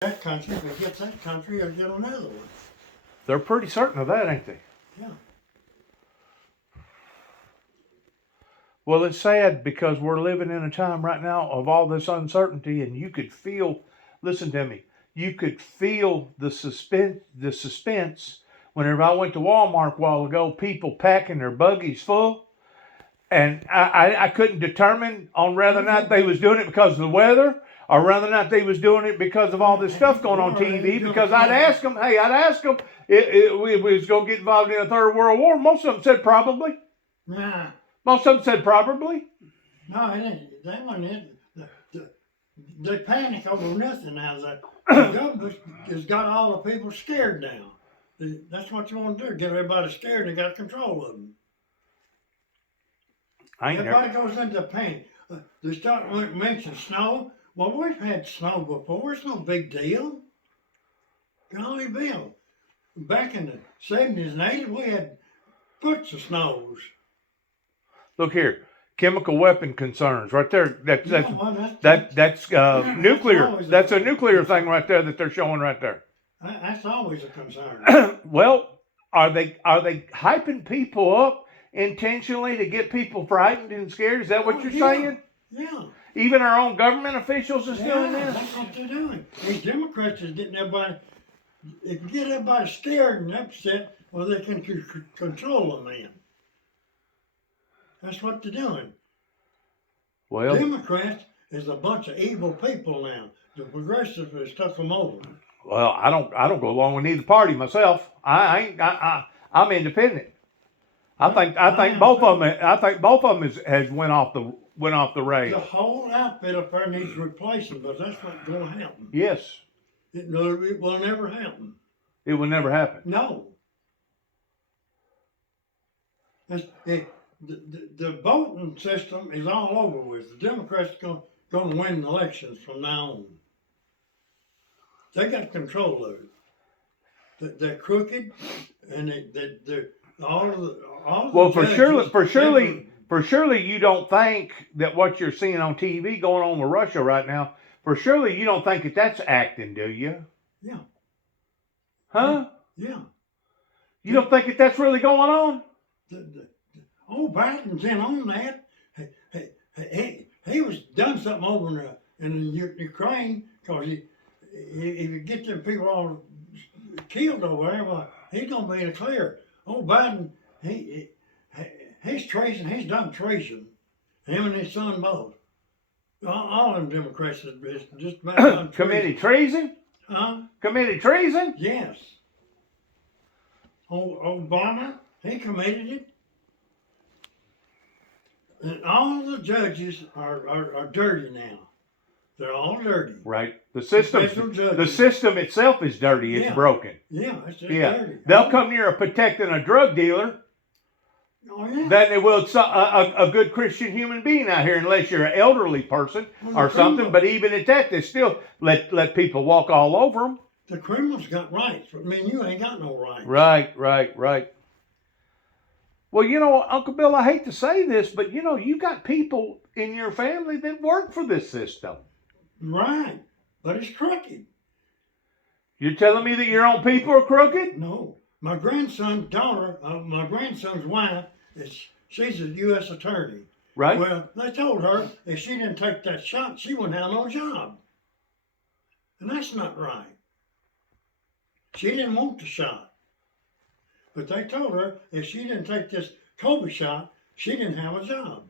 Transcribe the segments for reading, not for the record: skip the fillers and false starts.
that country, if we get that country, or get another one. They're pretty certain of that, ain't they? Yeah. Well, it's sad because we're living in a time right now of all this uncertainty, and you could feel. Listen to me. You could feel the suspense. The suspense. Whenever I went to Walmart a while ago, people packing their buggies full, and I couldn't determine on whether or not they was doing it because of the weather, or whether or not they was doing it because of all this stuff going on TV. Because I'd ask them, if we was going to get involved in a third world war. Most of them said probably. Nah. Most of them said probably. No, it ain't. They wasn't it. They panic over nothing now. The government has got all the people scared now. That's what you want to do. Get everybody scared and got control of them. Everybody goes into panic. They start mentioning snow. Well, we've had snow before. It's no big deal. Golly Bill. Back in the 70s and 80s, we had foot of snows. Look here, chemical weapon concerns right there. That's nuclear. That's a nuclear thing right there that they're showing right there. That's always a concern. Well, are they hyping people up intentionally to get people frightened and scared? Is that what you're saying? Yeah. Even our own government officials is doing this. That's what they're doing. These Democrats is getting everybody. They can get everybody scared and upset, well, they can control them then. That's what they're doing. Well, Democrats is a bunch of evil people now. The progressives has took them over. Well, I don't go along with either party myself. I'm independent. I think both of them has went off the rails. The whole outfit up there needs replacing, but that's not going to happen. Yes. It will never happen. It will never happen. No. The voting system is all over with. The Democrats are going to win elections from now on. They got control of it. They're crooked, and they're all the. Well, for surely, you don't think that what you're seeing on TV going on with Russia right now. For surely, you don't think that that's acting, do you? Yeah. Huh? Yeah. You don't think that that's really going on? Biden's in on that. He was done something over in Ukraine because if you get them people all killed over there, well, he's gonna be in the clear. Biden, he's treason. He's done treason. Him and his son both. All them Democrats is just about done treason. Committed treason? Huh? Committed treason? Yes. Obama, he committed it. And all the judges are dirty now. They're all dirty. Right. The system itself is dirty. It's broken. Yeah, it's just dirty. They'll come near protecting a drug dealer than they will a good Christian human being out here, unless you're an elderly person or something. But even at that, they still let people walk all over them. The criminals got rights, but you ain't got no rights. Right. Well, Uncle Bill, I hate to say this, but you got people in your family that work for this system. Right, but it's crooked. You're telling me that your own people are crooked? No. My grandson's daughter, my grandson's wife, she's a U.S. attorney. Right. Well, they told her if she didn't take that shot, she wouldn't have no job. And that's not right. She didn't want the shot. But they told her if she didn't take this COVID shot, she didn't have a job.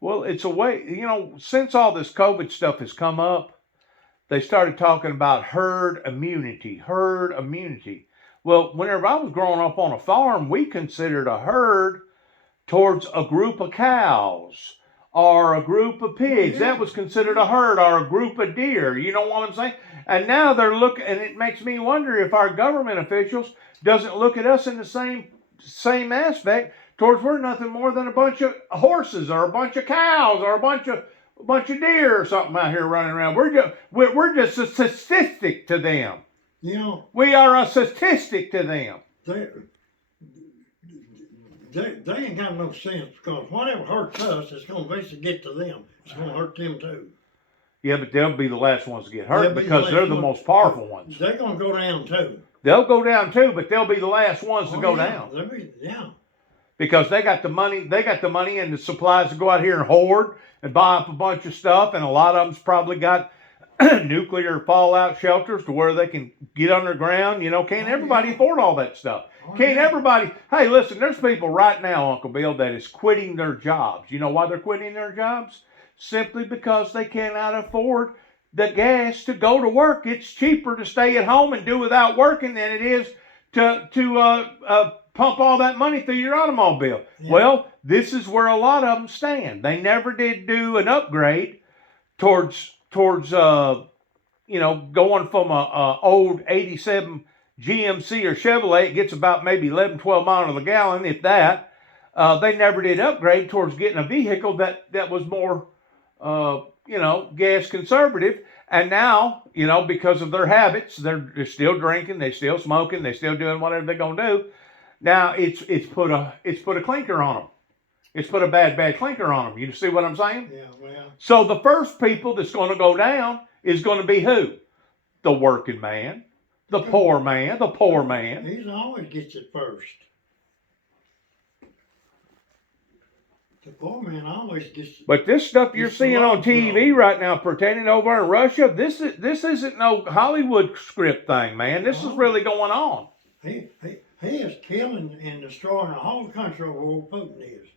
Well, it's a way, since all this COVID stuff has come up, they started talking about herd immunity. Well, whenever I was growing up on a farm, we considered a herd towards a group of cows or a group of pigs. Yeah. That was considered a herd, or a group of deer. You know what I'm saying? And now they're looking, and it makes me wonder if our government officials doesn't look at us in the same aspect towards we're nothing more than a bunch of horses or a bunch of cows or a bunch of deer or something out here running around. We're just a statistic to them. We are a statistic to them. They ain't got no sense, because whatever hurts us is going to basically get to them. It's going to hurt them too. Yeah, but they'll be the last ones to get hurt They'll be the because last they're the one. most powerful ones. They're going to go down too. They'll go down too, but they'll be the last ones to Oh, go yeah. down. They'll be, yeah. Because they got the money. They got the money and the supplies to go out here and hoard and buy up a bunch of stuff. And a lot of them's probably got nuclear fallout shelters to where they can get underground. You know, can't everybody afford all that stuff? Can't everybody? Hey, listen, there's people right now, Uncle Bill, that is quitting their jobs. You know why they're quitting their jobs? Simply because they cannot afford the gas to go to work. It's cheaper to stay at home and do without working than it is to pump all that money through your automobile. Yeah. Well, this is where a lot of them stand. They never did do an upgrade towards you know, going from a old 87 GMC or Chevrolet. It gets about maybe 11, 12 miles to the gallon, if that. They never did upgrade towards getting a vehicle that was more, you know, gas conservative. And now, you know, because of their habits, they're still drinking, they're still smoking, they're still doing whatever they're gonna do. Now it's put a clinker on them. It's put a bad clinker on them. You see what I'm saying? Yeah, well. So the first people that's going to go down is going to be who? The working man, the poor man, the poor man. He always gets it first. The poor man always gets it. But this stuff you're seeing on TV right now pertaining over in Russia, this isn't no Hollywood script thing, man. This is really going on. He is killing and destroying the whole country over where Putin is.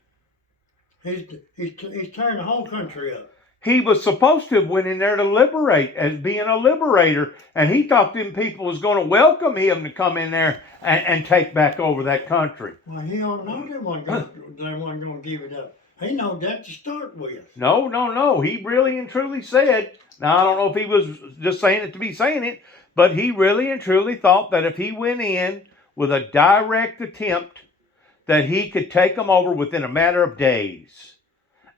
He's turned the whole country up. He was supposed to have went in there to liberate, as being a liberator, and he thought them people was going to welcome him to come in there and take back over that country. Well, he don't know they wasn't going to give it up. He know that to start with. No. He really and truly said, now I don't know if he was just saying it to be saying it, but he really and truly thought that if he went in with a direct attempt, that he could take them over within a matter of days,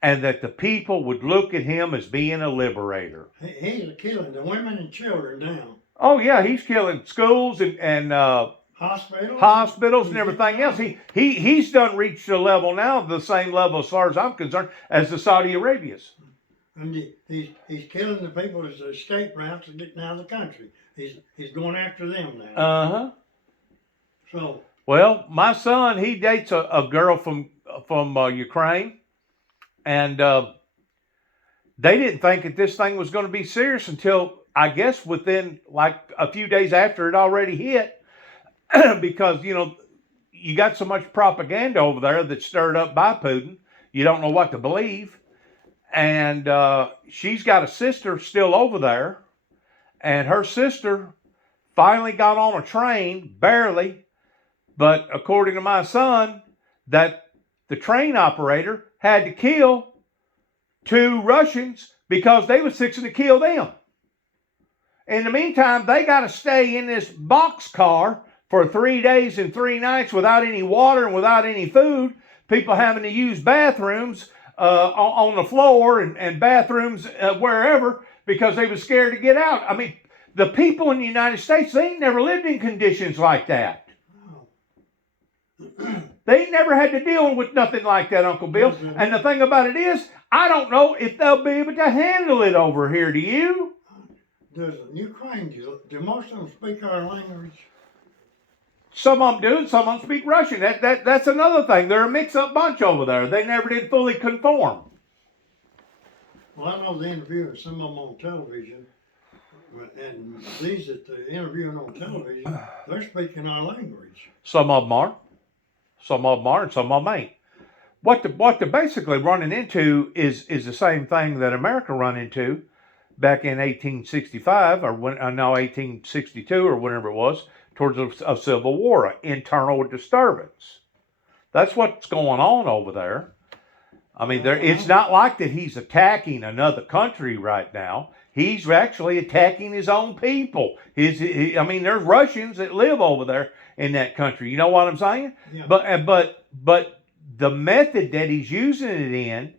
and that the people would look at him as being a liberator. He's killing the women and children now. Oh yeah, he's killing schools and hospitals and everything else. He's done reached a level now, the same level as far as I'm concerned, as the Saudi Arabias. And he's killing the people that's escape routes and getting out of the country. He's going after them now. So. Well, my son, he dates a girl from Ukraine, and they didn't think that this thing was going to be serious until, I guess, within like a few days after it already hit, because, you know, you got so much propaganda over there that's stirred up by Putin, you don't know what to believe, and she's got a sister still over there, and her sister finally got on a train, barely. But according to my son, that the train operator had to kill 2 Russians because they was fixing to kill them. In the meantime, they got to stay in this boxcar for 3 days and 3 nights without any water and without any food. People having to use bathrooms on the floor and bathrooms wherever because they was scared to get out. I mean, the people in the United States, they ain't never lived in conditions like that. They ain't never had to deal with nothing like that, Uncle Bill. And the thing about it is, I don't know if they'll be able to handle it over here. Do you? Does Ukraine, do most of them speak our language? Some of them do, and some of them speak Russian. That's another thing. They're a mix-up bunch over there. They never did fully conform. Well, I know the interviewers, some of them on television, and these that they're interviewing on television, they're speaking our language. Some of them are. Some of them are, and some of them ain't. What they're basically running into is the same thing that America run into back in 1865, or 1862, or whatever it was, towards a civil war, an internal disturbance. That's what's going on over there. I mean, it's not like that he's attacking another country right now. He's actually attacking his own people. I mean, there's Russians that live over there in that country. You know what I'm saying? Yeah. But the method that he's using it in,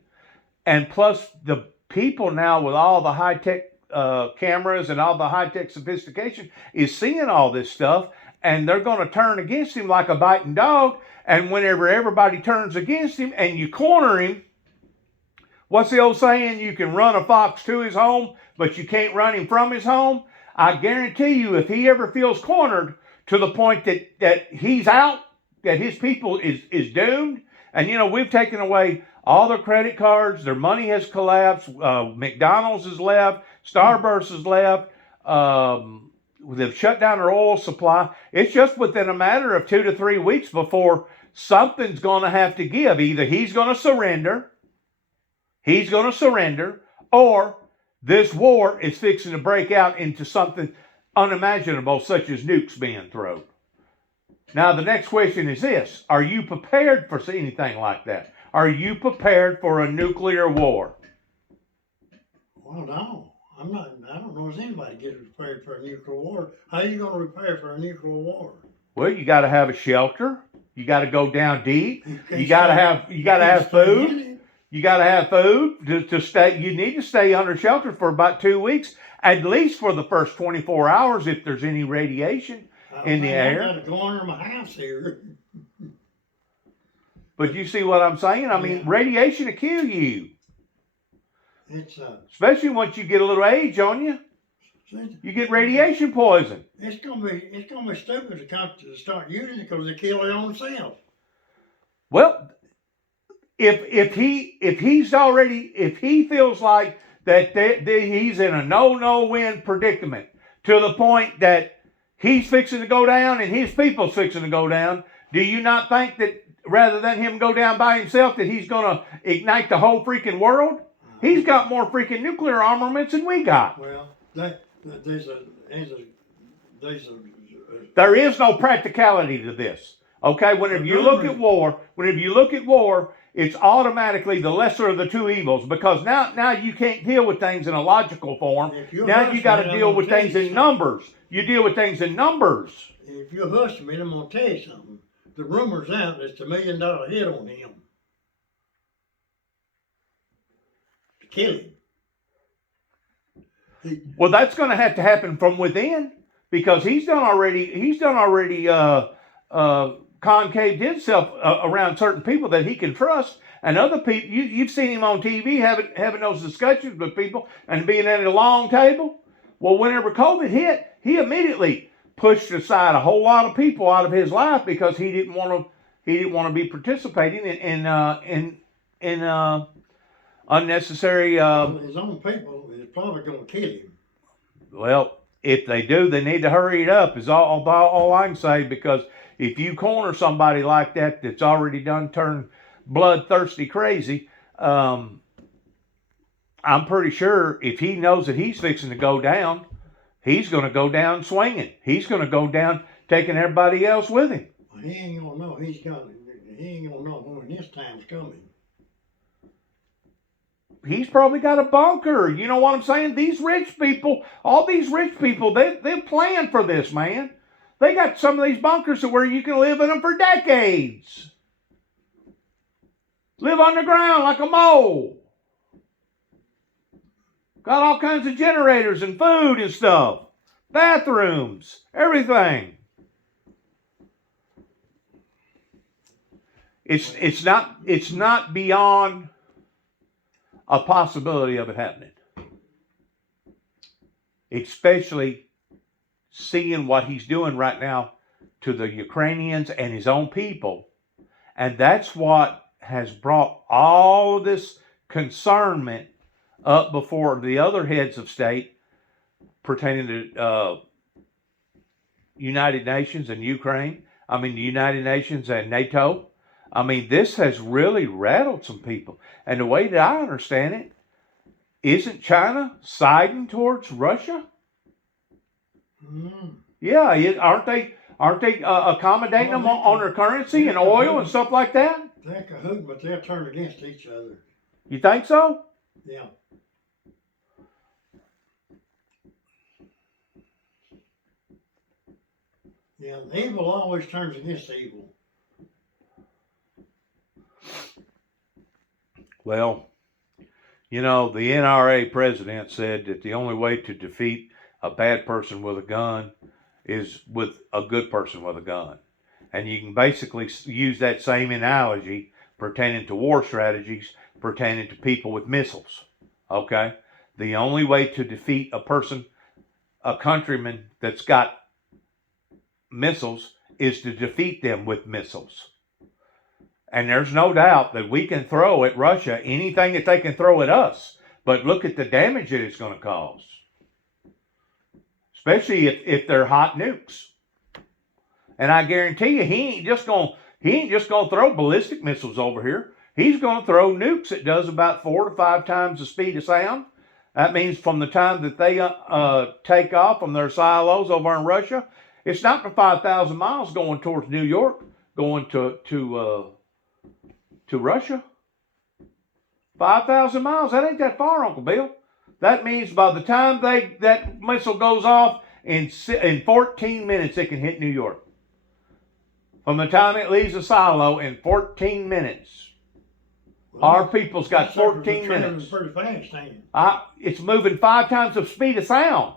and plus the people now with all the high-tech cameras and all the high-tech sophistication is seeing all this stuff, and they're going to turn against him like a biting dog. And whenever everybody turns against him and you corner him, what's the old saying? You can run a fox to his home, but you can't run him from his home. I guarantee you, if he ever feels cornered to the point that he's out, that his people is doomed, and we've taken away all their credit cards, their money has collapsed, McDonald's has left, Starburst has left, they've shut down their oil supply. It's just within a matter of 2 to 3 weeks before something's going to have to give. Either he's going to surrender, or this war is fixing to break out into something unimaginable, such as nukes being thrown. Now, the next question is this. Are you prepared for anything like that? Are you prepared for a nuclear war? Well, no. I'm not. I don't know if anybody gets prepared for a nuclear war. How are you going to prepare for a nuclear war? Well, you got to have a shelter. You got to go down deep. You got to have food. You got to have food to stay. You need to stay under shelter for about 2 weeks, at least for the first 24 hours if there's any radiation in the air. I got to go under my house here. But you see what I'm saying? I mean, radiation will kill you. It's especially once you get a little age on you. You get radiation poison. It's gonna be stupid to start using it because they kill their own self. Well, if he feels like that he's in a no-win predicament to the point that he's fixing to go down and his people's fixing to go down, do you not think that rather than him go down by himself that he's going to ignite the whole freaking world? He's got more freaking nuclear armaments than we got. Well, there is no practicality to this. Okay, whenever you look at war, it's automatically the lesser of the two evils, because now you can't deal with things in a logical form. Now you got to deal with things in numbers. You deal with things in numbers. If you'll hush me, I'm gonna tell you something. The rumor's out that it's $1 million hit on him to kill him. Well, that's going to have to happen from within, because he's done already concaved himself around certain people that he can trust, and other people. You've seen him on TV having those discussions with people and being at a long table. Well, whenever COVID hit, he immediately pushed aside a whole lot of people out of his life because he didn't want to be participating in unnecessary. His own people is probably going to kill him. Well, if they do, they need to hurry it up. Is all I can say, because if you corner somebody like that that's already done turned bloodthirsty crazy, I'm pretty sure if he knows that he's fixing to go down, he's going to go down swinging. He's going to go down taking everybody else with him. Well, he ain't going to know. He ain't going to know when his time's coming. He's probably got a bunker. You know what I'm saying? These rich people, all these rich people, they plan for this, man. They got some of these bunkers to where you can live in them for decades. Live underground like a mole. Got all kinds of generators and food and stuff. Bathrooms, everything. It's not beyond a possibility of it happening. Especially seeing what he's doing right now to the Ukrainians and his own people. And that's what has brought all of this concernment up before the other heads of state pertaining to United Nations and Ukraine. I mean, the United Nations and NATO. I mean, this has really rattled some people. And the way that I understand it, isn't China siding towards Russia? Mm. Yeah, aren't they accommodating them on their currency and oil and stuff like that? They're cahoots, but they'll turn against each other. You think so? Yeah. Yeah, evil always turns against evil. Well, you know, the NRA president said that the only way to defeat a bad person with a gun is with a good person with a gun. And you can basically use that same analogy pertaining to war strategies pertaining to people with missiles. Okay? The only way to defeat a person, a countryman that's got missiles, is to defeat them with missiles. And there's no doubt that we can throw at Russia anything that they can throw at us. But look at the damage that it's going to cause. Especially if they're hot nukes. And I guarantee you, he ain't just gonna throw ballistic missiles over here. He's gonna throw nukes that does about 4 to 5 times the speed of sound. That means from the time that they take off from their silos over in Russia, it's not for 5,000 miles going towards New York, going to Russia. 5,000 miles, that ain't that far, Uncle Bill. That means by the time that missile goes off, in 14 minutes it can hit New York. From the time it leaves the silo, in 14 minutes. Well, our people's got 14 minutes. Pretty fast, ain't it? It's moving 5 times the speed of sound.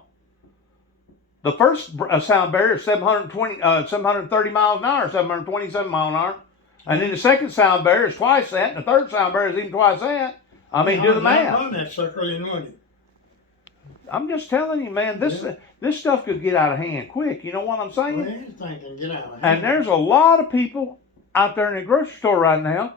The first sound barrier is 730 miles an hour, 727 miles an hour. And then the second sound barrier is twice that, and the third sound barrier is even twice that. I mean, do the math. That sucker, you know. I'm just telling you, man, this stuff could get out of hand quick. You know what I'm saying? Well, anything can get out of hand. And there's a lot of people out there in the grocery store right now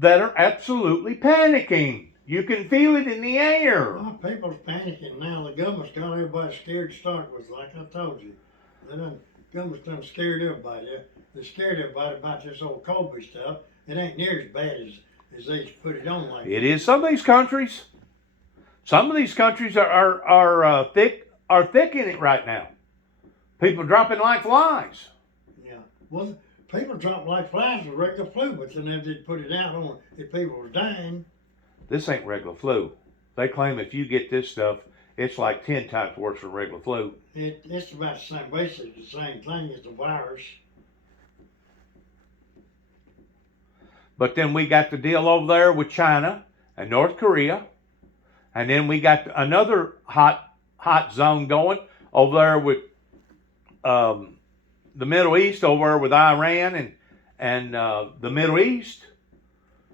that are absolutely panicking. You can feel it in the air. Well, people's panicking now. The government's got everybody scared to start with, like I told you. The government's done scared everybody. They scared everybody about this old COVID stuff. It ain't near as bad as they put it on like it is. Some of these countries are thick in it right now. People dropping like flies. Yeah. Well, people drop like flies with regular flu, but then they did put it out on if people was dying. This ain't regular flu. They claim if you get this stuff, it's like 10 times worse than regular flu. It's about the same, basically the same thing as the virus. But then we got the deal over there with China and North Korea. And then we got another hot zone going over there with the Middle East, over there with Iran and the Middle East.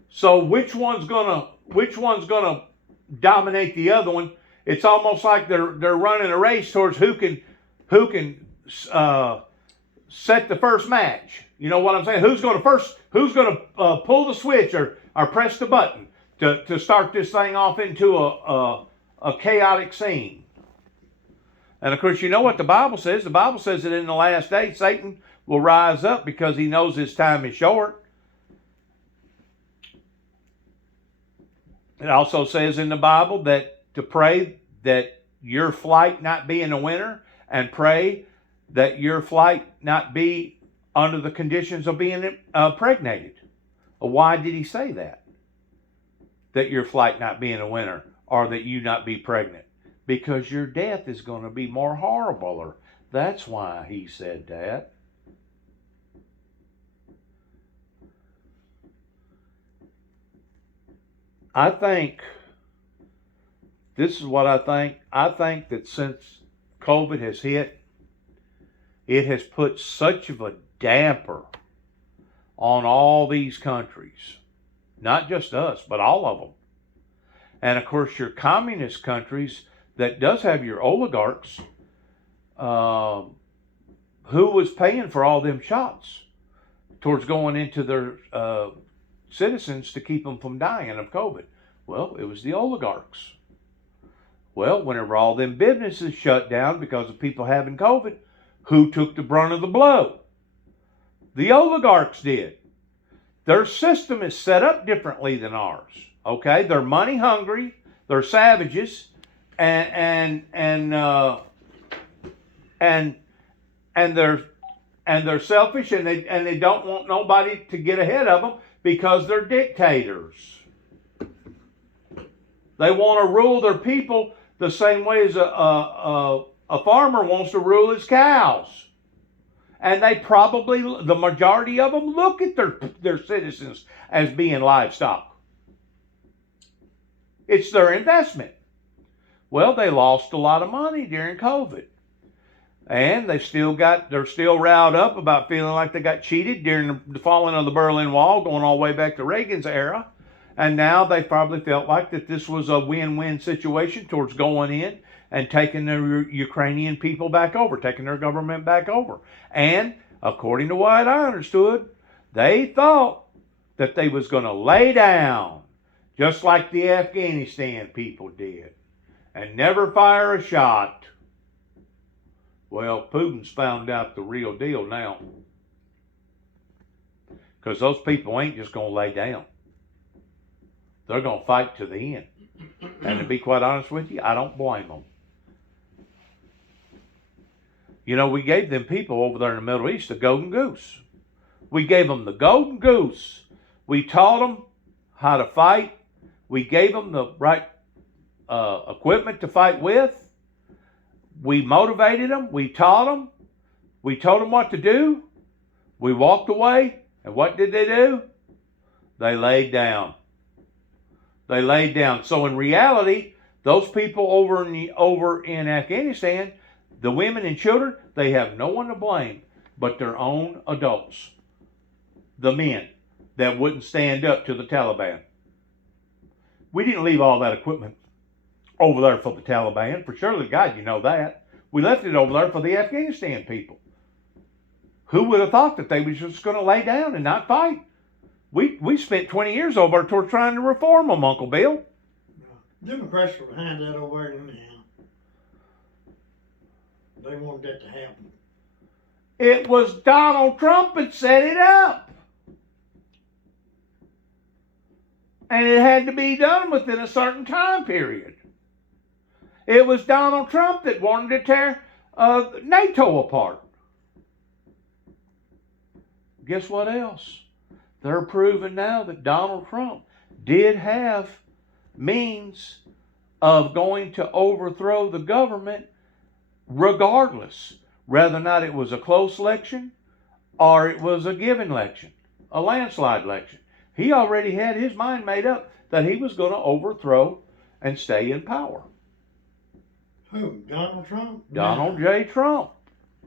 So which one's gonna dominate the other one? It's almost like they're running a race towards who can set the first match. You know what I'm saying? Who's gonna pull the switch or press the button to start this thing off into a chaotic scene? And of course, you know what the Bible says. The Bible says that in the last days, Satan will rise up because he knows his time is short. It also says in the Bible that to pray that your flight not be in the winter, and pray that your flight not be under the conditions of being impregnated. Why did he say that? That your flight not be in the winter, or that you not be pregnant? Because your death is going to be more horrible. That's why he said that. I think, this is what I think. I think that since COVID has hit, it has put such of a damper on all these countries. Not just us, but all of them. And of course, your communist countries that does have your oligarchs, who was paying for all them shots towards going into their citizens to keep them from dying of COVID? Well, it was the oligarchs. Well, whenever all them businesses shut down because of people having COVID, who took the brunt of the blow? The oligarchs did. Their system is set up differently than ours. Okay, they're money hungry, they're savages, and they're selfish, and they don't want nobody to get ahead of them because they're dictators. They want to rule their people the same way as a farmer wants to rule his cows. And they probably, the majority of them, look at their citizens as being livestock. It's their investment. Well, they lost a lot of money during COVID. And they're still riled up about feeling like they got cheated during the falling of the Berlin Wall, going all the way back to Reagan's era. And now they probably felt like that this was a win-win situation towards going in and taking the Ukrainian people back over, taking their government back over. And according to what I understood, they thought that they was going to lay down just like the Afghanistan people did and never fire a shot. Well, Putin's found out the real deal now, because those people ain't just going to lay down. They're going to fight to the end. And to be quite honest with you, I don't blame them. You know, we gave them people over there in the Middle East the golden goose. We gave them the golden goose. We taught them how to fight. We gave them the right equipment to fight with. We motivated them. We taught them. We told them what to do. We walked away. And what did they do? They laid down. They laid down. So in reality, those people over in Afghanistan, the women and children, they have no one to blame but their own adults. The men that wouldn't stand up to the Taliban. We didn't leave all that equipment over there for the Taliban. For surely God, you know that. We left it over there for the Afghanistan people. Who would have thought that they was just going to lay down and not fight? We spent 20 years over there trying to reform them, Uncle Bill. Democrats were behind that over there anyhow. They wanted that to happen. It was Donald Trump that set it up. And it had to be done within a certain time period. It was Donald Trump that wanted to tear NATO apart. Guess what else? They're proving now that Donald Trump did have means of going to overthrow the government regardless, whether or not it was a close election or it was a given election, a landslide election. He already had his mind made up that he was going to overthrow and stay in power. Who? Donald Trump? Donald J. Trump.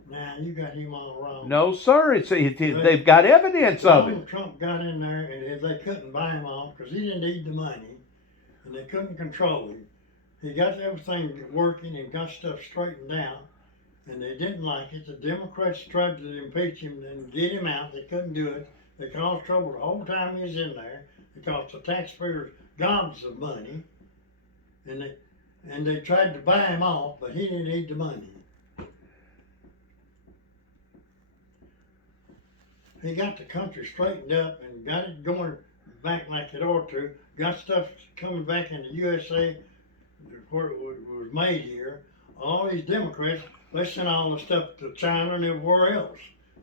Nah, you got him all wrong. No, sir. They've got evidence of it. Donald Trump got in there, and they couldn't buy him off because he didn't need the money, and they couldn't control him. He got everything working and got stuff straightened out, and they didn't like it. The Democrats tried to impeach him and get him out. They couldn't do it. They caused trouble the whole time he was in there. They cost the taxpayers gobs of money, and they tried to buy him off, but he didn't need the money. He got the country straightened up and got it going back like it ought to. Got stuff coming back in the USA where it was made here. All these Democrats, they sent all the stuff to China and everywhere else.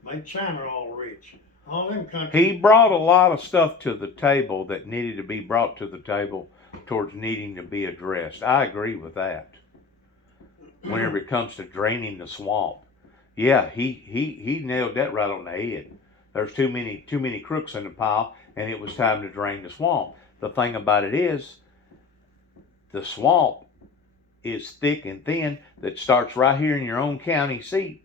Made China all rich. All them countries. He brought a lot of stuff to the table that needed to be brought to the table towards needing to be addressed. I agree with that. Whenever it comes to draining the swamp. Yeah, he nailed that right on the head. There's too many crooks in the pile, and it was time to drain the swamp. The thing about it is, the swamp is thick and thin that starts right here in your own county seat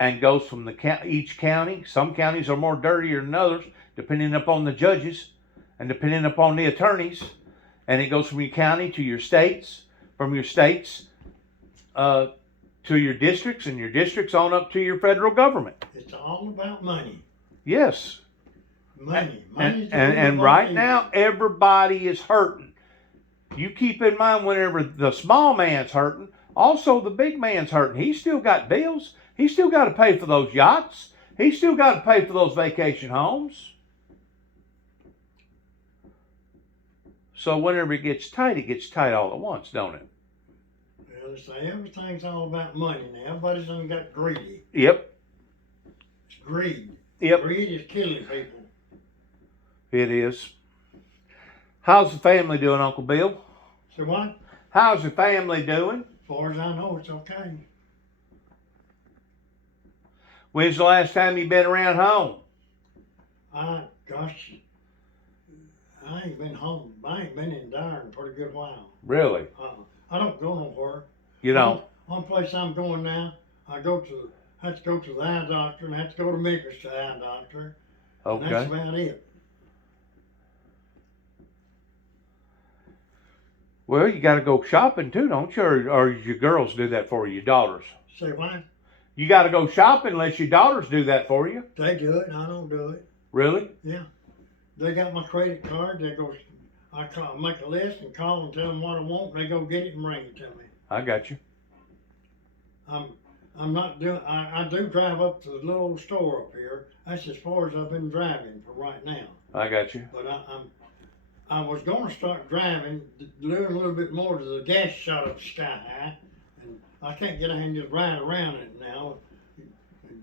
and goes from each county. Some counties are more dirtier than others, depending upon the judges and depending upon the attorneys. And it goes from your county to your states, from your states to your districts, and your districts on up to your federal government. It's all about money. Yes. Money. And right now, everybody is hurting. You keep in mind, whenever the small man's hurting, also the big man's hurting. He's still got bills. He's still got to pay for those yachts. He's still got to pay for those vacation homes. So whenever it gets tight all at once, don't it? Well, they say everything's all about money now. Everybody's done got greedy. Yep. It's greed. Yep. Greed is killing people. It is. How's the family doing, Uncle Bill? So what? How's your family doing? As far as I know, it's okay. When's the last time you been around home? Gosh, I ain't been home. I ain't been in there in a pretty good while. Really? I don't go nowhere. You don't? One place I'm going now, I have to go to the eye doctor, and I have to go to Memphis to the eye doctor. Okay. And that's about it. Well, you got to go shopping too, don't you? Or your girls do that for you, your daughters? Say what? You got to go shopping unless your daughters do that for you. They do it. I don't do it. Really? Yeah. They got my credit card. They go. I call, make a list and call and tell them what I want. They go get it and bring it to me. I got you. I'm not doing. I do drive up to the little old store up here. That's as far as I've been driving for right now. I got you. But I was going to start driving, doing a little bit more to the gas shot up sky high, and I can't get out and just ride around it now.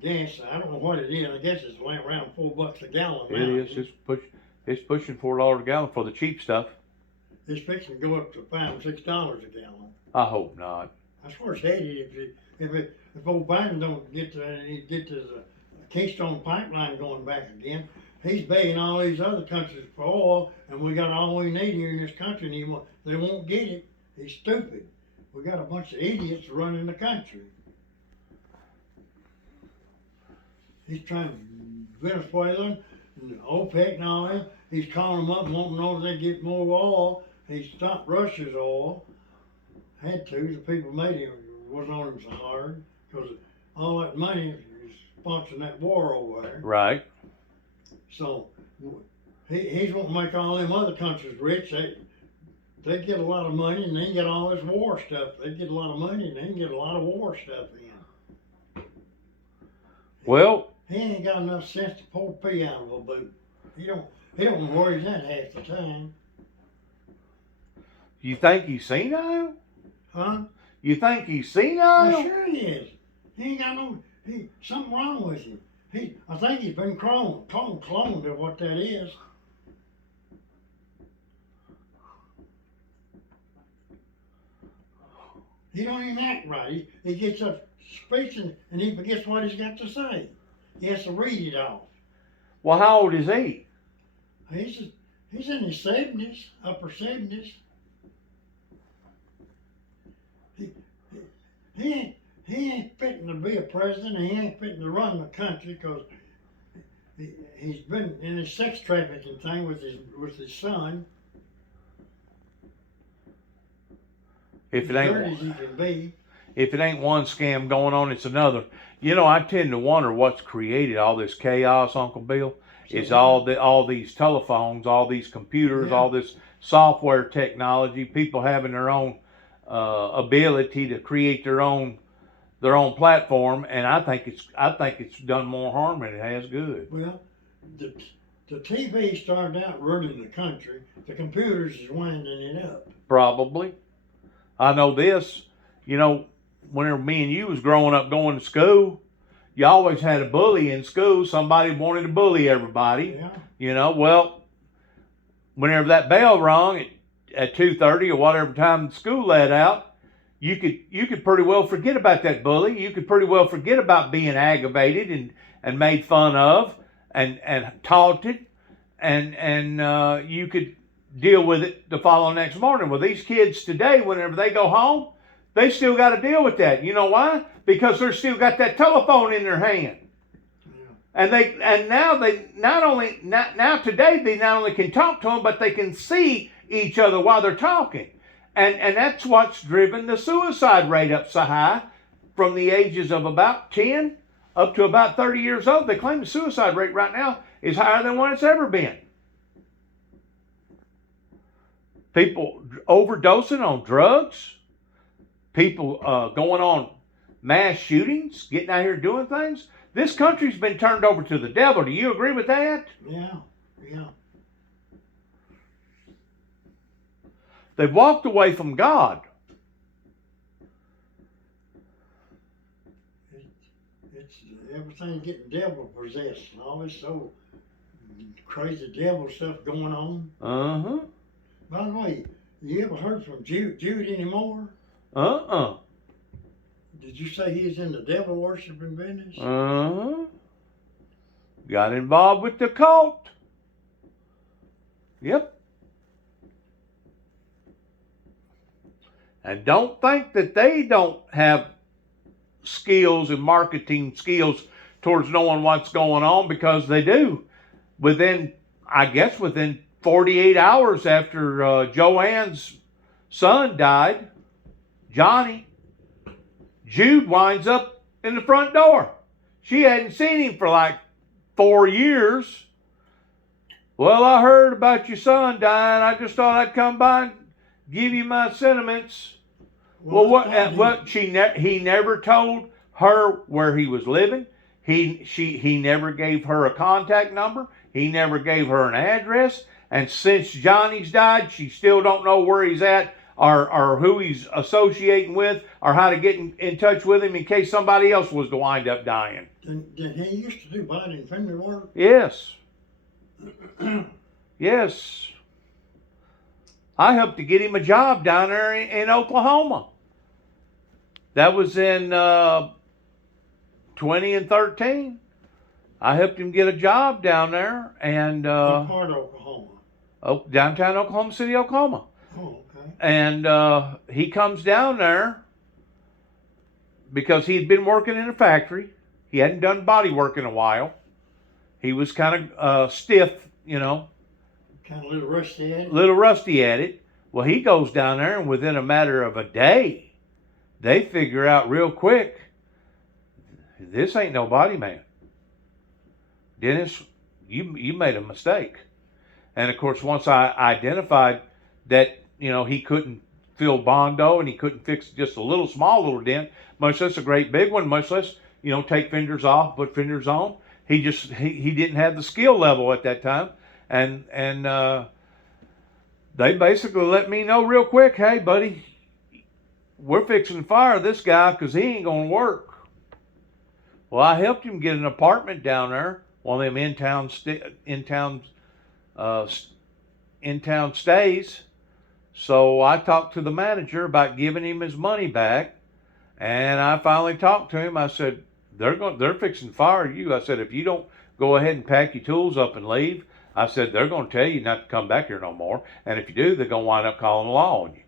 Gas, I don't know what it is. I guess it's around $4 a gallon. It is. It's pushing $4 a gallon for the cheap stuff. It's fixing to go up to $5 and $6 a gallon. I hope not. That's where it's headed. If old Biden don't get to the Keystone Pipeline going back again, he's begging all these other countries for oil, and we got all we need here in this country, and they won't get it. He's stupid. We got a bunch of idiots running the country. He's trying Venezuela and OPEC and all that. He's calling them up and wanting to know if they get more oil. He stopped Russia's oil. Had to. The people made him wasn't on him so hard because all that money is sponsoring that war over there. Right. So he's wanting to make all them other countries rich. They get a lot of money and they get all this war stuff. They get a lot of money and they can get a lot of war stuff in. Well, he ain't got enough sense to pull a pea out of a boot. He don't know where he's at half the time. you think he's senile? Huh? You think he's senile? Well, sure he is. He ain't got something wrong with him. I think he's been cloned to what that is. He don't even act right. He gets up speaking and he forgets what he's got to say. He has to read it off. Well, how old is he? He's in his 70s, upper 70s. He ain't fitting to be a president. He ain't fitting to run the country because he's been in his sex trafficking thing with his son. If it As dirty as he can be. ain't, if it ain't one scam going on, it's another. You know, I tend to wonder what's created all this chaos, Uncle Bill. Is all these telephones, all these computers, all this software technology, people having their own ability to create their own platform, and I think it's done more harm than it has good. Well, the TV started out running the country. The computers is winding it up. Probably. I know this. You know, whenever me and you was growing up going to school, you always had a bully in school. Somebody wanted to bully everybody. Yeah. You know, well, whenever that bell rung at 2:30 or whatever time school let out, you could pretty well forget about that bully. You could pretty well forget about being aggravated and made fun of and taunted, and you could deal with it the following next morning. Well, these kids today, whenever they go home, they still got to deal with that. You know why? Because they're still got that telephone in their hand. Yeah. And now today they not only can talk to them, but they can see each other while they're talking. And that's what's driven the suicide rate up so high from the ages of about 10 up to about 30 years old. They claim the suicide rate right now is higher than what it's ever been. People overdosing on drugs, people going on mass shootings, getting out here doing things. This country's been turned over to the devil. Do you agree with that? Yeah. They've walked away from God. It's everything's getting devil possessed and all this so crazy devil stuff going on. Uh-huh. By the way, you ever heard from Jude anymore? Did you say he's in the devil worshiping business? Got involved with the cult. Yep. And don't think that they don't have skills and marketing skills towards knowing what's going on, because they do. Within 48 hours after Joanne's son died, Johnny. Jude winds up in the front door. She hadn't seen him for like 4 years. Well, I heard about your son dying. I just thought I'd come by and give you my sentiments. He never told her where he was living. He never gave her a contact number. He never gave her an address. And since Johnny's died, she still don't know where he's at or who he's associating with or how to get in touch with him in case somebody else was to wind up dying. Did he used to do body and fender work? Yes. Yes. I helped to get him a job down there in Oklahoma. That was in 2013. I helped him get a job down there, and What part of Oklahoma? Downtown Oklahoma City, Oklahoma. Oh, okay. And he comes down there because he had been working in a factory. He hadn't done body work in a while. He was kind of stiff, you know. Kind of a little rusty at it. Little rusty at it. Well, he goes down there, and within a matter of a day, they figure out real quick, this ain't no body man. Dennis, you made a mistake. And of course, once I identified that, you know, he couldn't fill Bondo and he couldn't fix just a small little dent, much less a great big one, much less, you know, take fenders off, put fenders on. He didn't have the skill level at that time. And they basically let me know real quick, hey, buddy, we're fixing to fire this guy because he ain't going to work. Well, I helped him get an apartment down there, one of them in-town stays. So I talked to the manager about giving him his money back, and I finally talked to him. I said, they're fixing to fire you. I said, if you don't go ahead and pack your tools up and leave, I said, they're going to tell you not to come back here no more. And if you do, they're going to wind up calling the law on you.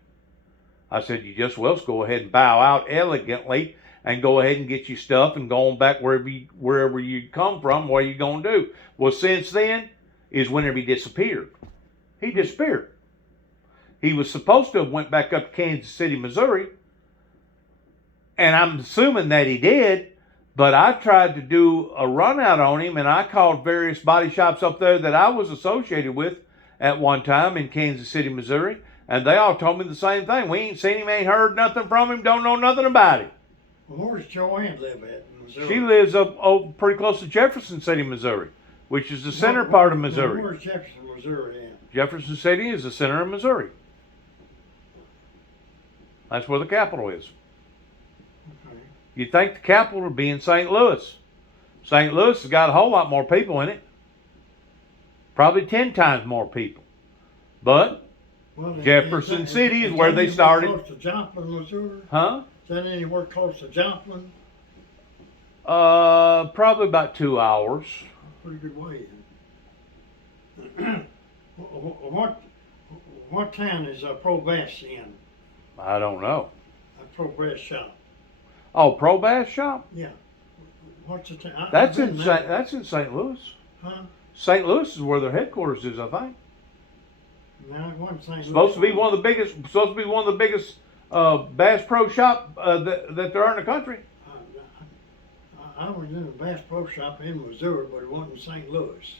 I said, you just go ahead and bow out elegantly and go ahead and get your stuff and go on back wherever you come from. What are you going to do? Well, since then is whenever he disappeared. He disappeared. He was supposed to have went back up to Kansas City, Missouri. And I'm assuming that he did. But I tried to do a run out on him, and I called various body shops up there that I was associated with at one time in Kansas City, Missouri, and they all told me the same thing. We ain't seen him, ain't heard nothing from him, don't know nothing about him. Well, where does Joanne live at in Missouri? She lives up pretty close to Jefferson City, Missouri, which is the center part of Missouri. Where's Jefferson, Missouri at? Jefferson City is the center of Missouri. That's where the capital is. You'd think the capital would be in St. Louis. St. Louis has got a whole lot more people in it. Probably 10 times more people. But Jefferson City is where they started. Close to Joplin, Missouri? Huh? Is that anywhere close to Joplin? Probably about 2 hours. Pretty good way. What town is Pro-Bass in? I don't know. A Pro-Bass shop. Oh, Pro-Bass shop? Yeah. What's the town? That's in St. Louis. Huh? St. Louis is where their headquarters is, I think. No, it wasn't St. Louis. Supposed to be one of the biggest Bass Pro shop that there are in the country. I was in a Bass Pro shop in Missouri, but it wasn't in St. Louis.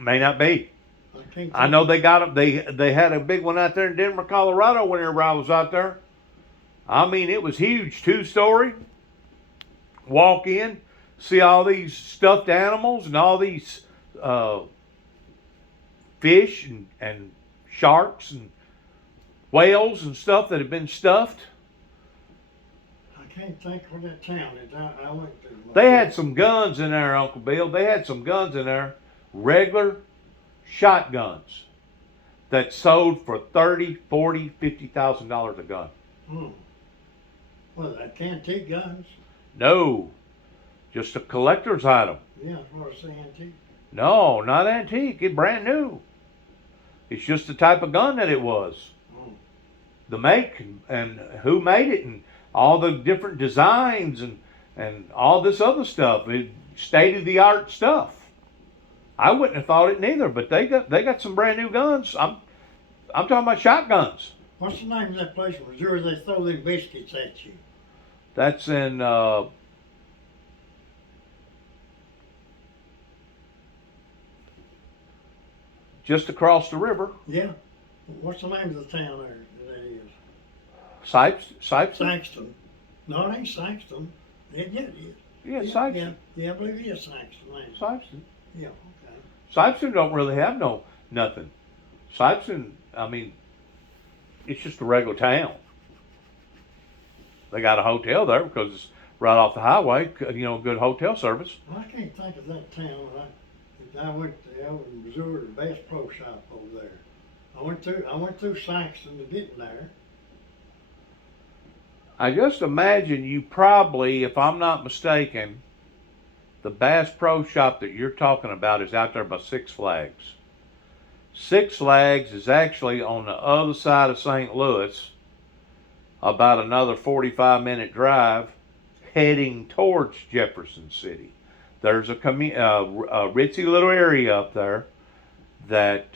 May not be. I know they got them. They had a big one out there in Denver, Colorado. Whenever I was out there, I mean, it was huge, 2-story. Walk in, see all these stuffed animals and all these fish and sharks and whales and stuff that had been stuffed. I can't think what that town is. I went to. They had some guns in there, Uncle Bill. They had some guns in there, regular shotguns that sold for $30,000, $40,000, $50,000 a gun. Well, that antique guns? No, just a collector's item. Yeah, I want to say antique. No, not antique. It's brand new. It's just the type of gun that it was. The make and who made it and all the different designs and all this other stuff. State-of-the-art stuff. I wouldn't have thought it neither, but they got some brand new guns. I'm talking about shotguns. What's the name of that place in Missouri they throw them biscuits at you? That's in just across the river. Yeah. What's the name of the town there that is? Sipes? Saxton. No, it ain't Saxton. Yeah, it is. Yeah, Yeah, Sipes. yeah, I believe it is Saxton. Ain't it? Sipes. Yeah, okay. Sipes don't really have nothing. Sipes, I mean, it's just a regular town. They got a hotel there because it's right off the highway. You know, good hotel service. Well, I can't think of that town. I went to Missouri, the Bass Pro Shop over there. I went through Saxton to get there. I just imagine you probably, if I'm not mistaken, the Bass Pro Shop that you're talking about is out there by Six Flags. Six Flags is actually on the other side of St. Louis, about another 45-minute drive, heading towards Jefferson City. There's a ritzy little area up there that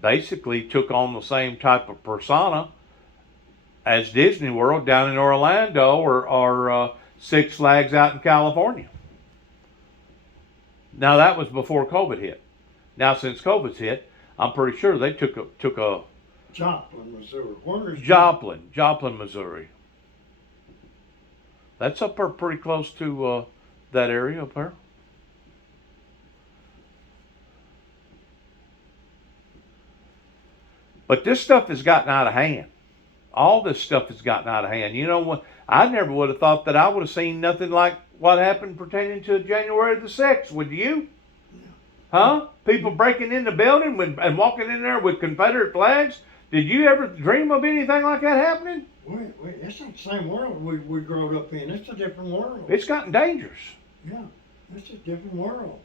basically took on the same type of persona as Disney World down in Orlando or Six Flags out in California. Now that was before COVID hit. Now since COVID's hit, I'm pretty sure they took a Joplin, Missouri. Where is Joplin, Missouri. That's up there pretty close to that area up there. But this stuff has gotten out of hand. All this stuff has gotten out of hand. You know what? I never would have thought that I would have seen nothing like what happened pertaining to January the 6th. Would you? Huh? People breaking in the building and walking in there with Confederate flags. Did you ever dream of anything like that happening? Wait, it's not the same world we grew up in. It's a different world. It's gotten dangerous. Yeah, it's a different world.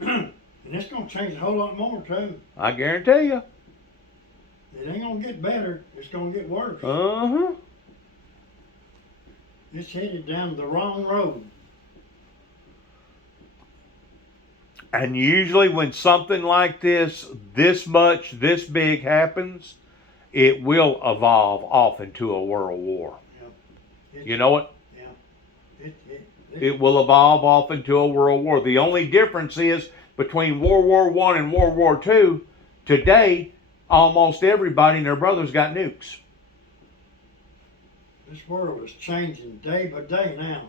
And it's going to change a whole lot more, too. I guarantee you. It ain't going to get better. It's going to get worse. Uh-huh. It's headed down the wrong road. And usually when something like this big happens, it will evolve off into a world war. Yeah. You know it? Yeah. It will evolve off into a world war. The only difference is between World War I and World War II, today, almost everybody and their brothers got nukes. This world is changing day by day now.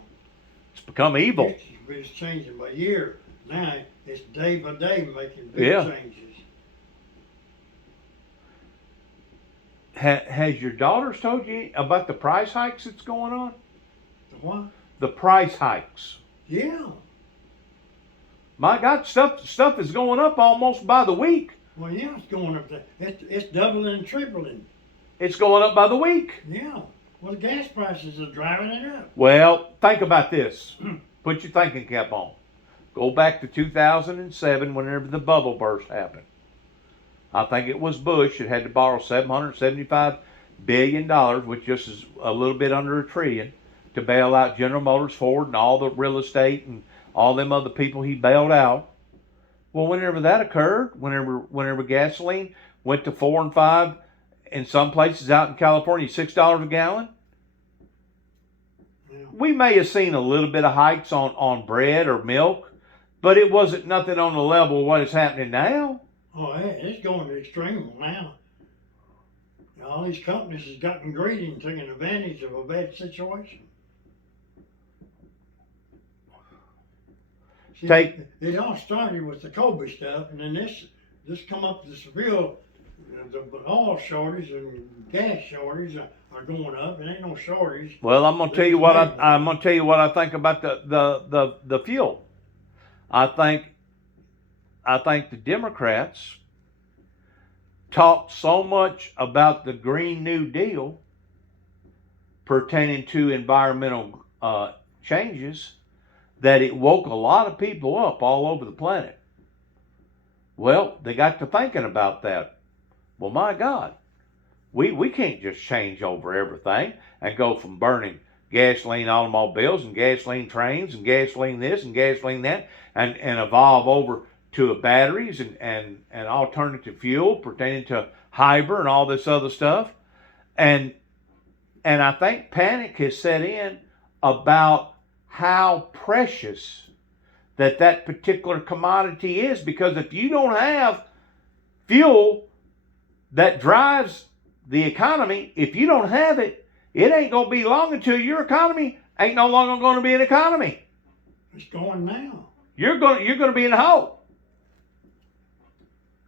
It's become evil. It's changing by year. Now it's day by day making big changes. Has your daughters told you about the price hikes that's going on? The what? The price hikes. Yeah. My God, stuff is going up almost by the week. Well, yeah, it's going up there. It's doubling and tripling. It's going up by the week. Yeah. Well, the gas prices are driving it up. Well, think about this. Put your thinking cap on. Go back to 2007 whenever the bubble burst happened. I think it was Bush that had to borrow $775 billion, which just is a little bit under $1 trillion, to bail out General Motors, Ford, and all the real estate and all them other people he bailed out. Well, whenever that occurred, whenever gasoline went to $4 and $5, in some places out in California, $6 a gallon, Yeah. we may have seen a little bit of hikes on bread or milk, but it wasn't nothing on the level of what is happening now. Oh, it's going to extreme now. All these companies has gotten greedy and taken advantage of a bad situation. See, it all started with the COVID stuff, and then this come up, this real, the oil shortage and gas shortage are going up. It ain't no shortage. Well, I'm gonna tell you what I think about the fuel. I think the Democrats talked so much about the Green New Deal pertaining to environmental changes that it woke a lot of people up all over the planet. Well, they got to thinking about that. Well, my God, we can't just change over everything and go from burning gasoline automobiles and gasoline trains and gasoline this and gasoline that and evolve over to batteries and alternative fuel pertaining to hybrid and all this other stuff. And I think panic has set in about how precious that particular commodity is, because if you don't have fuel that drives the economy, if you don't have it, it ain't going to be long until your economy ain't no longer going to be an economy. It's going now. You're going to be in a hole.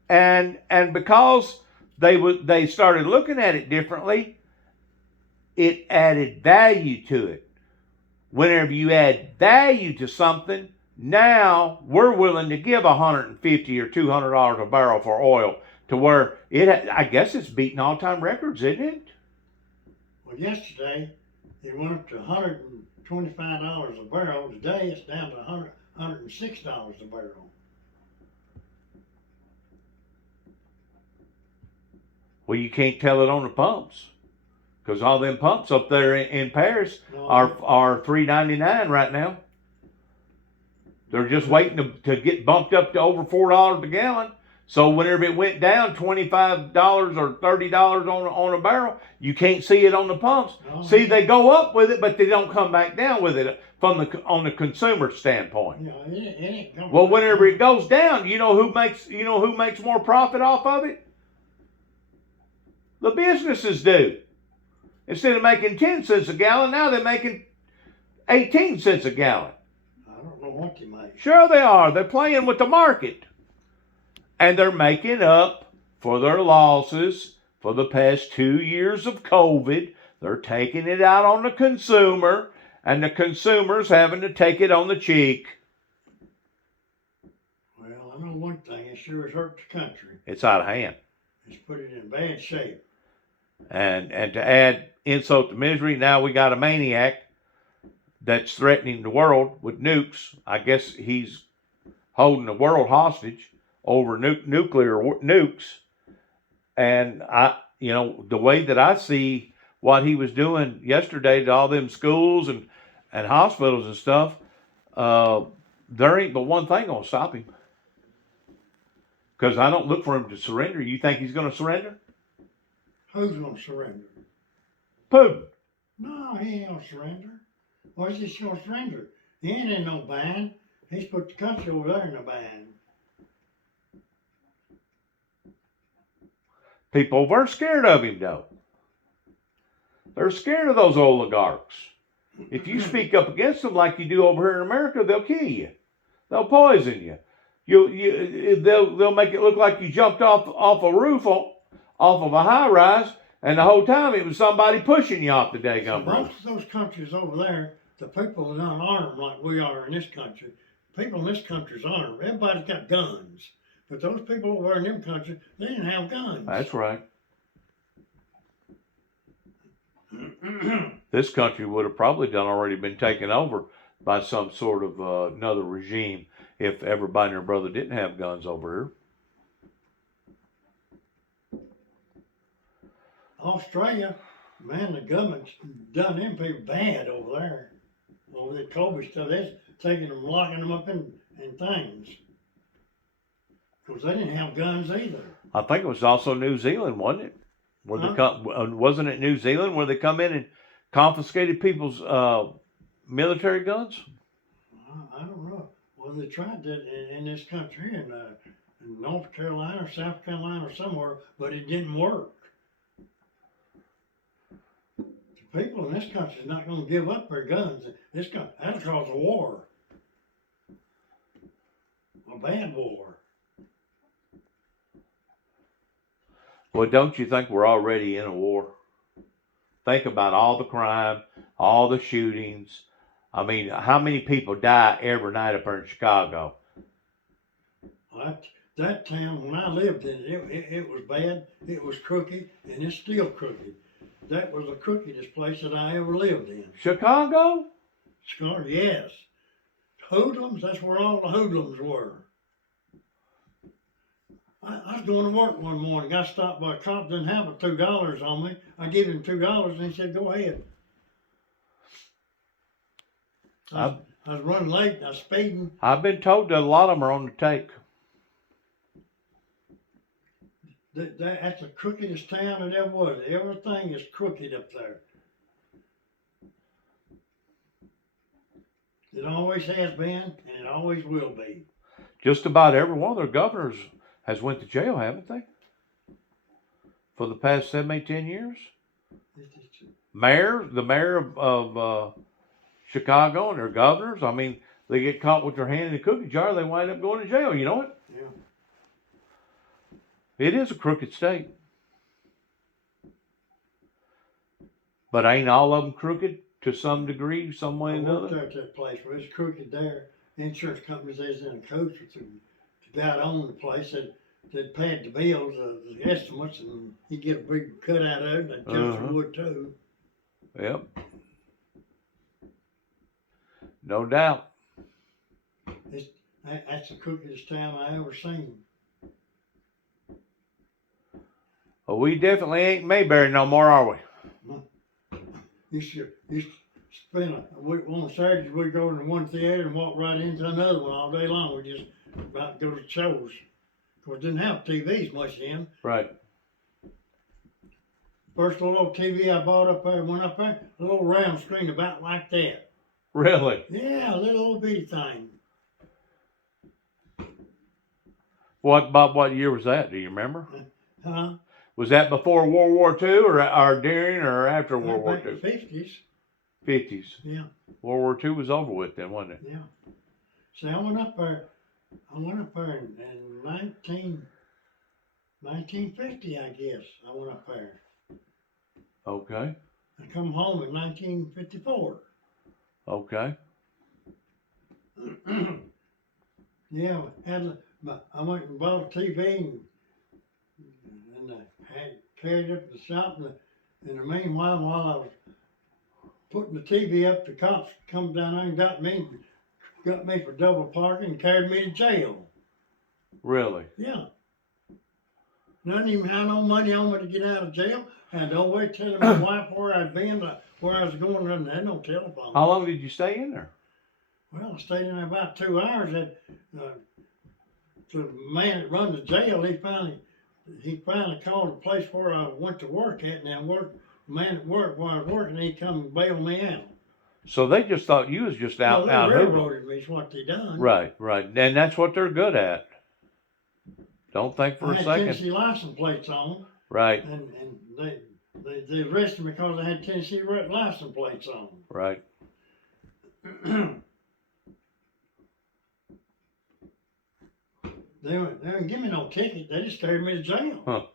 And because they started looking at it differently, it added value to it. Whenever you add value to something, now we're willing to give $150 or $200 a barrel for oil, to where I guess it's beating all-time records, isn't it? Well, yesterday it went up to $125 a barrel. Today it's down to $106 a barrel. Well, you can't tell it on the pumps, because all them pumps up there in Paris are $3.99 right now. They're just waiting to get bumped up to over $4 a gallon. So whenever it went down $25 or $30 on a barrel, you can't see it on the pumps. No. See, they go up with it, but they don't come back down with it on the consumer standpoint. Yeah, it ain't going. Well, whenever it goes down, you know who makes more profit off of it? The businesses do. Instead of making 10 cents a gallon, now they're making 18 cents a gallon. I don't know what they make. Sure they are. They're playing with the market. And they're making up for their losses for the past 2 years of COVID. They're taking it out on the consumer, and the consumer's having to take it on the cheek. Well, I know one thing. It sure has hurt the country. It's out of hand. It's put it in bad shape. And to add insult to misery, now we got a maniac that's threatening the world with nukes. I guess he's holding the world hostage over nuclear nukes. And the way that I see what he was doing yesterday to all them schools and hospitals and stuff, there ain't but one thing gonna stop him. Because I don't look for him to surrender. You think he's gonna surrender? Who's gonna surrender? Putin. No, he ain't gonna surrender. What's he gonna surrender? He ain't in no bind. He's put the country over there in a bind. People were scared of him, though. They're scared of those oligarchs. If you speak up against them like you do over here in America, they'll kill you. They'll poison you. They'll make it look like you jumped off a roof off of a high rise, and the whole time it was somebody pushing you off the daggum roof. Most of those countries over there, the people are not armed like we are in this country. People in this country's armed. Everybody's got guns. But those people over there in them countries, they didn't have guns. That's right. This country would have probably already been taken over by some sort of another regime if everybody and their brother didn't have guns over here. Australia, man, the government's done them people bad over there. Over the COVID stuff, they're taking them, locking them up in things. Because they didn't have guns either. I think it was also New Zealand, wasn't it? Wasn't it New Zealand where they come in and confiscated people's military guns? I don't know. Well, they tried that in this country, in North Carolina or South Carolina or somewhere, but it didn't work. The people in this country is not going to give up their guns. That'll cause a war. A bad war. Well, don't you think we're already in a war? Think about all the crime, all the shootings. I mean, how many people die every night up here in Chicago? That town, when I lived in it, it was bad, it was crooked, and it's still crooked. That was the crookedest place that I ever lived in. Chicago? Chicago, yes. Hoodlums, that's where all the hoodlums were. I was going to work one morning. Got stopped by a cop, didn't have $2 on me. I gave him $2 and he said, go ahead. I was running late, I was speeding. I've been told that a lot of them are on the take. That's the crookedest town that ever was. Everything is crooked up there. It always has been, and it always will be. Just about every one of their governors has went to jail, haven't they? For the past 7, 8, 10 years. The mayor of Chicago and their governors. I mean, they get caught with their hand in the cookie jar, they wind up going to jail. You know it? Yeah. It is a crooked state. But ain't all of them crooked to some degree, some way or I another? worked there at that place where it's crooked there. Insurance companies is in a coach with the guy that owned the place that paid the bills, the estimates, and he'd get a big cut out of it, and Justin would too. Yep. No doubt. That's the crookedest town I ever seen. Well, we definitely ain't Mayberry no more, are we? You should spend on Saturdays we go to one theater and walk right into another one all day long. We just about go to shows. Of course, didn't have TVs much then. Right. First little TV I bought up there, went up there, a little round screen about like that. Really? Yeah, a little old bitty thing. About what year was that? Do you remember? Huh? Was that before World War II or during or after World War Back in II? the 50s. 50s. Yeah. World War II was over with then, wasn't it? Yeah. See, I went up there in 1950, I guess. I went up there. Okay. I come home in 1954. Okay. Yeah, I went and bought a TV and had carried it up to the shop. And in the meanwhile, while I was putting the TV up, the cops come down there and got me for double parking and carried me to jail. Really? Yeah. Didn't even have no money on me to get out of jail. Had no way telling my wife where I'd been, where I was going, and had no telephone. How long did you stay in there? Well, I stayed in there about 2 hours. The man that run the jail, he finally called the place where I went to work at, and the man at work where I was working, he come and bailed me out. So they just thought you was just out They hoodlum. railroaded me is what they done. Right. And that's what they're good at. Don't think for a second. I had Tennessee license plates on. Right. And they arrested me because I had Tennessee license plates on. Right. They didn't give me no ticket. They just carried me to jail. Huh.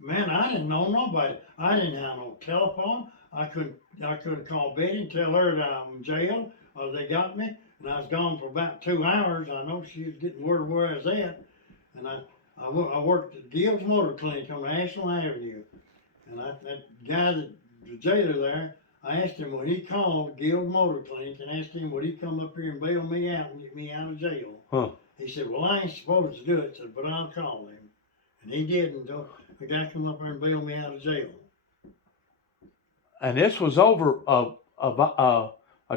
Man, I didn't know nobody. I didn't have no telephone. I couldn't call Betty and tell her that I'm in jail or they got me. And I was gone for about 2 hours. I know she was getting word of where I was at. And I worked at Gill's Motor Clinic on Ashland Avenue. And that guy, the jailer there, I asked him when he called Gill's Motor Clinic and asked him would he come up here and bail me out and get me out of jail. Huh. He said, well, I ain't supposed to do it, said, but I'll call him. And he did, and the guy come up there and bailed me out of jail. And this was over a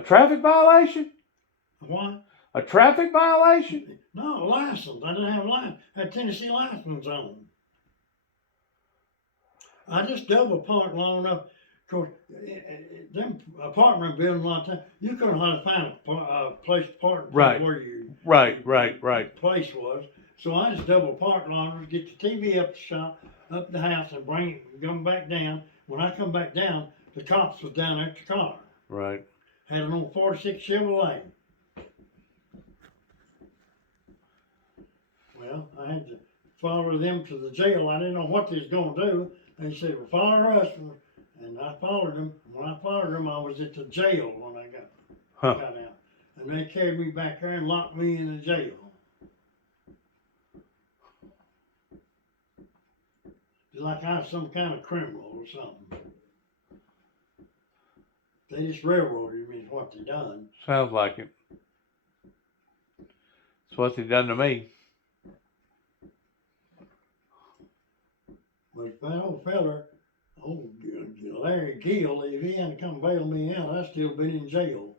traffic violation? What? A traffic violation? No, a license. I didn't have a license. I had Tennessee license on. I just double parked long enough. Of course, them apartment buildings a lot of times, you couldn't hardly find a place to park Right. where your Right. place was. So I just double parked long enough to get the TV up the shop, up the house, and bring it, come back down. When I come back down, the cops was down there at the car. Right. Had an old 46 Chevrolet. Well, I had to follow them to the jail. I didn't know what they was going to do. They said, well, follow us. And I followed them. When I followed them, I was at the jail when I got out. And they carried me back there and locked me in the jail. Like I was some kind of criminal or something. They just railroaded me is what they done. Sounds like it. It's what they done to me. But that old feller, old Larry Gill, if he hadn't come bail me out, I'd still been in jail.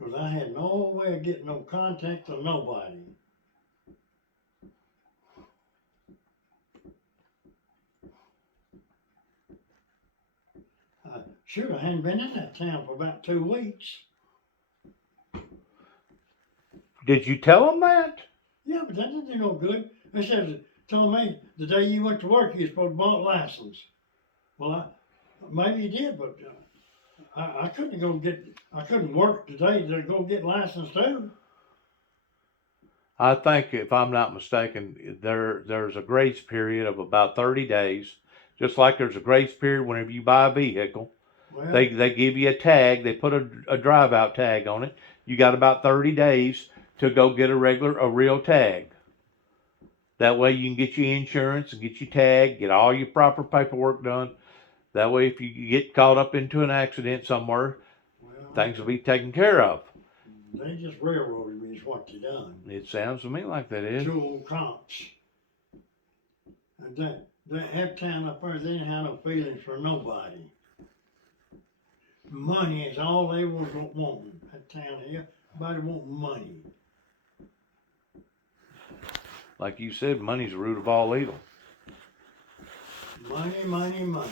'cause I had no way of getting no contact to nobody. Shoot, I hadn't been in that town for about 2 weeks. Did you tell them that? Yeah, but that didn't do no good. They said, told me the day you went to work, you was supposed to buy a license. Well, maybe you did, but I couldn't work today to go get licensed too. I think, if I'm not mistaken, there's a grace period of about 30 days, just like there's a grace period whenever you buy a vehicle. Well, They give you a tag. They put a drive out tag on it. You got about 30 days to go get a real tag. That way you can get your insurance and get your tag, get all your proper paperwork done. That way, if you get caught up into an accident somewhere, things will be taken care of. They just railroaded me is what they done. It sounds to me like that is. 2 old cops. And that town up there, they didn't have no feelings for nobody. Money is all they was wanting. That town here, everybody want money. Like you said, money's the root of all evil. Money, money, money.